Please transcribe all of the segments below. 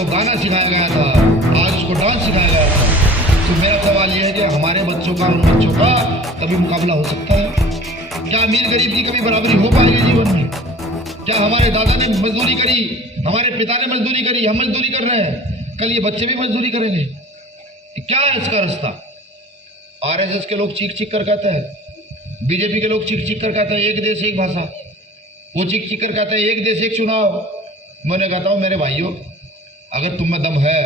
उसको गाना सिखाया गया था, आज उसको डांस सिखाया गया था। तो मेरा सवाल यह है कि हमारे बच्चों का उन बच्चों का कभी मुकाबला हो सकता है? क्या अमीर गरीब की कभी बराबरी हो पाएगी जीवन में? क्या हमारे दादा ने मजदूरी करी, हमारे पिता ने मजदूरी करी, हम मजदूरी कर रहे हैं, कल ये बच्चे भी मजदूरी करेंगे? क्या है इसका रास्ता? आरएसएस के लोग चीख चीख कर कहते हैं, बीजेपी के लोग चीख चीख कर कहते हैं एक देश एक भाषा, वो चीख चीख कर कहते हैं एक देश एक चुनाव। मैंने कहता हूं मेरे भाइयों, अगर तुम में दम है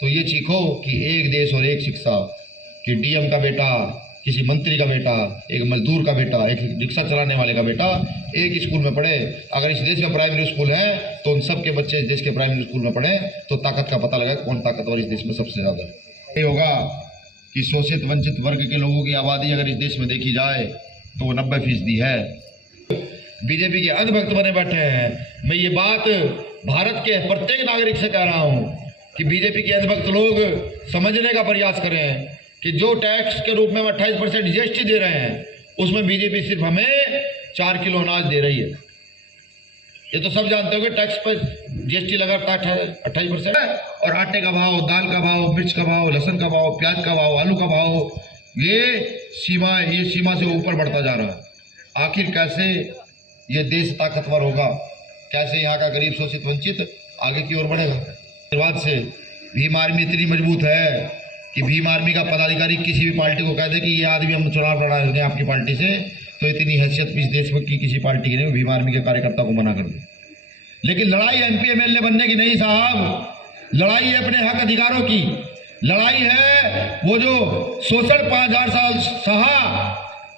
तो ये चीखो कि एक देश और एक शिक्षा, कि डीएम का बेटा, किसी मंत्री का बेटा, एक मजदूर का बेटा, एक रिक्शा चलाने वाले का बेटा एक स्कूल में पढ़े। अगर इस देश में प्राइमरी स्कूल है तो उन सब के बच्चे इस देश के प्राइमरी स्कूल में पढ़े तो ताकत का पता लगा कौन ताकतवर इस देश में सबसे ज्यादा है। ये होगा कि शोषित वंचित वर्ग के लोगों की आबादी अगर इस देश में देखी जाए तो वो 90% है। बीजेपी के अंधभक्त बने बैठे हैं। मैं ये बात भारत के प्रत्येक नागरिक से कह रहा हूं कि बीजेपी के अंधभक्त लोग समझने का प्रयास करें कि जो टैक्स के रूप में 28% जीएसटी दे रहे हैं उसमें बीजेपी सिर्फ हमें 4 किलो अनाज दे रही है। ये तो सब जानते हो कि टैक्स पर जीएसटी लगाता है 28%, और आटे का भाव, दाल का भाव, मिर्च का भाव, लहसुन का भाव, प्याज का भाव, आलू का भाव, ये सीमा से ऊपर बढ़ता जा रहा है। आखिर कैसे ये देश ताकतवर होगा? कैसे यहाँ का गरीब शोषित वंचित आगे की ओर बढ़ेगा? निर्वाद से भीम आर्मी इतनी मजबूत है कि भीम आर्मी का पदाधिकारी किसी भी पार्टी को कह दे कि ये आदमी हम चुनाव लड़ाएंगे आपकी पार्टी से, तो इतनी हैसियत इस देश में की किसी पार्टी की नहीं, भीम आर्मी के कार्यकर्ता को मना कर दे। लेकिन लड़ाई एमपी एमएलए बनने की नहीं साहब, लड़ाई है अपने हक अधिकारों की। लड़ाई है वो जो शोषण 5000 साल सहा,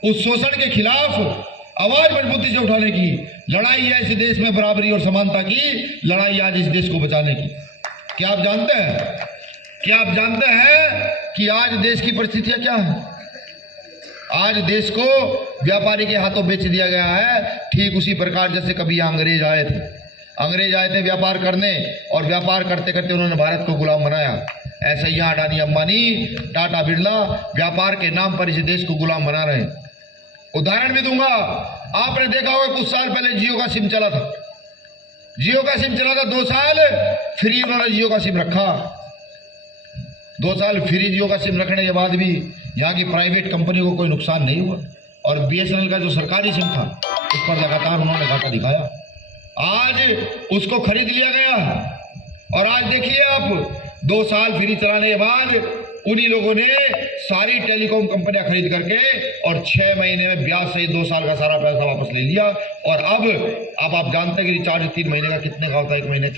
उस शोषण के खिलाफ आवाज मजबूती से उठाने की लड़ाई है। इस देश में बराबरी और समानता की लड़ाई आज इस देश को बचाने की। क्या आप जानते हैं, क्या आप जानते हैं कि आज देश की परिस्थितियां क्या है? आज देश को व्यापारी के हाथों बेच दिया गया है, ठीक उसी प्रकार जैसे कभी अंग्रेज आए थे। अंग्रेज आए थे व्यापार करने, और व्यापार करते करते उन्होंने भारत को गुलाम बनाया। ऐसे ही अडानी, अंबानी, टाटा, बिरला व्यापार के नाम पर इस देश को गुलाम बना रहे हैं। उदाहरण भी दूंगा, आपने देखा होगा कुछ साल पहले जियो का सिम चला था। जियो का सिम चला था 2 साल फ्री उन्होंने जियो का सिम रखा। 2 साल फ्री जियो का सिम रखने के बाद भी यहाँ की प्राइवेट कंपनी को कोई नुकसान नहीं हुआ, और बीएसएनएल का जो सरकारी सिम था उस पर लगातार उन्होंने घाटा दिखाया। आज उसको खरीद लिया गया, और आज देखिए आप 2 साल फ्री चलाने के बाद उन्हीं लोगों ने सारी टेलीकॉम कंपनियां खरीद करके और 6 महीने में ब्याज सहित 2 साल का सारा पैसा वापस ले लिया। और अब आप जानते हैं कि रिचार्ज 3 महीने का कितने का होता है, 1 महीने